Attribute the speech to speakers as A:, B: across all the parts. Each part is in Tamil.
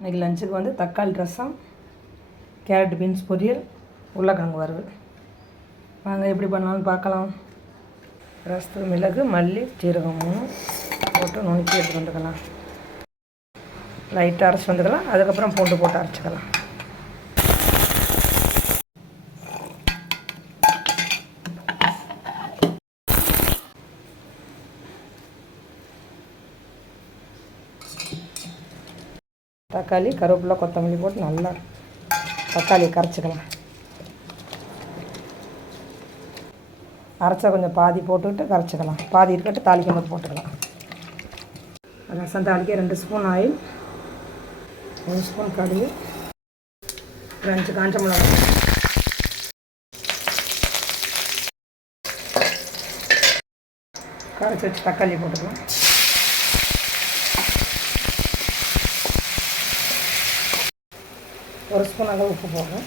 A: இன்றைக்கி லஞ்சுக்கு வந்து தக்காளி ரசம் கேரட் பீன்ஸ் பொரியல் உருளைக்கிழங்கு வறுவல். வாங்க எப்படி பண்ணலாம்னு பார்க்கலாம். ரசத்துக்கு மிளகு மல்லி சீரகம் மூணு போட்டு நுணுக்கி எடுத்து வந்துக்கலாம். லைட்டாக அரைச்சி வந்துக்கலாம் அதுக்கப்புறம் பூண்டு போட்டு அரைச்சிக்கலாம். தக்காளி கருவேப்பிலை கொத்தமல்லி போட்டு நல்லா தக்காளி கரைச்சிக்கலாம். அரைச்சா கொஞ்சம் பாதி போட்டுக்கிட்டு கரைச்சிக்கலாம். பாதி இருக்கட்டு தாளிக்கும் போது போட்டுக்கலாம். ரசம் தாளிக்க ரெண்டு ஸ்பூன் ஆயில் ஒரு ஸ்பூன் கடுகு ஒரு அஞ்சு காஞ்ச மிளகா. கரைச்சி வச்சு தக்காளி போட்டுக்கலாம். ஒரு ஸ்பூன் அளவு உப்பு போடுறேன்.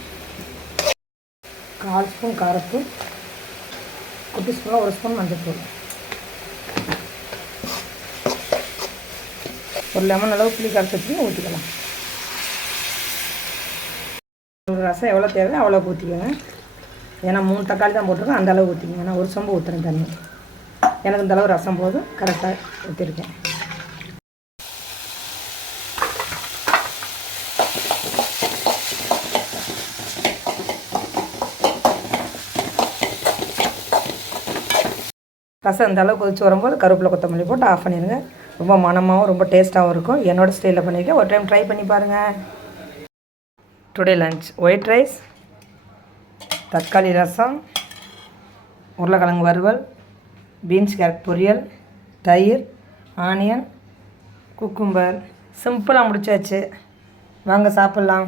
A: கால் ஸ்பூன் காரத்தூள் குட்டி ஸ்பூனில் ஒரு ஸ்பூன் மஞ்சள் ஒரு லெமன் அளவு புளி கரைச்சி வச்சு ஊற்றிக்கலாம் ஒரு ரசம் எவ்வளோ தேவையோ அவ்வளோ ஊற்றிக்கோங்க ஏன்னா மூணு தக்காளி தான் போட்டிருக்கோம் அந்த அளவு ஊற்றிக்கோங்க ஏன்னா ஒரு சொம்பு ஊற்றுறேன் தண்ணி. எனக்கு இந்த அளவு ரசம் போதும் கரெக்டாக ஊற்றிருக்கேன் ரசம் இந்த அளவு கொதிச்சு வரும்போது கருவேப்பிலை கொத்தமல்லி போட்டு ஆஃப் பண்ணிடுங்க. ரொம்ப மணமாகவும் ரொம்ப டேஸ்ட்டாகவும் இருக்கும். என்னோடய ஸ்டைலில் பண்ணியிருக்கேன் ஒரு டைம் ட்ரை பண்ணி பாருங்கள் டுடே லன்ச் ஒயிட் ரைஸ் தக்காளி ரசம் உருளைக்கிழங்கு வறுவல் பீன்ஸ் கேரட் பொரியல் தயிர் ஆனியன் குக்கும்பர் சிம்பிளாக முடிச்சாச்சு. வாங்க சாப்பிட்லாம்.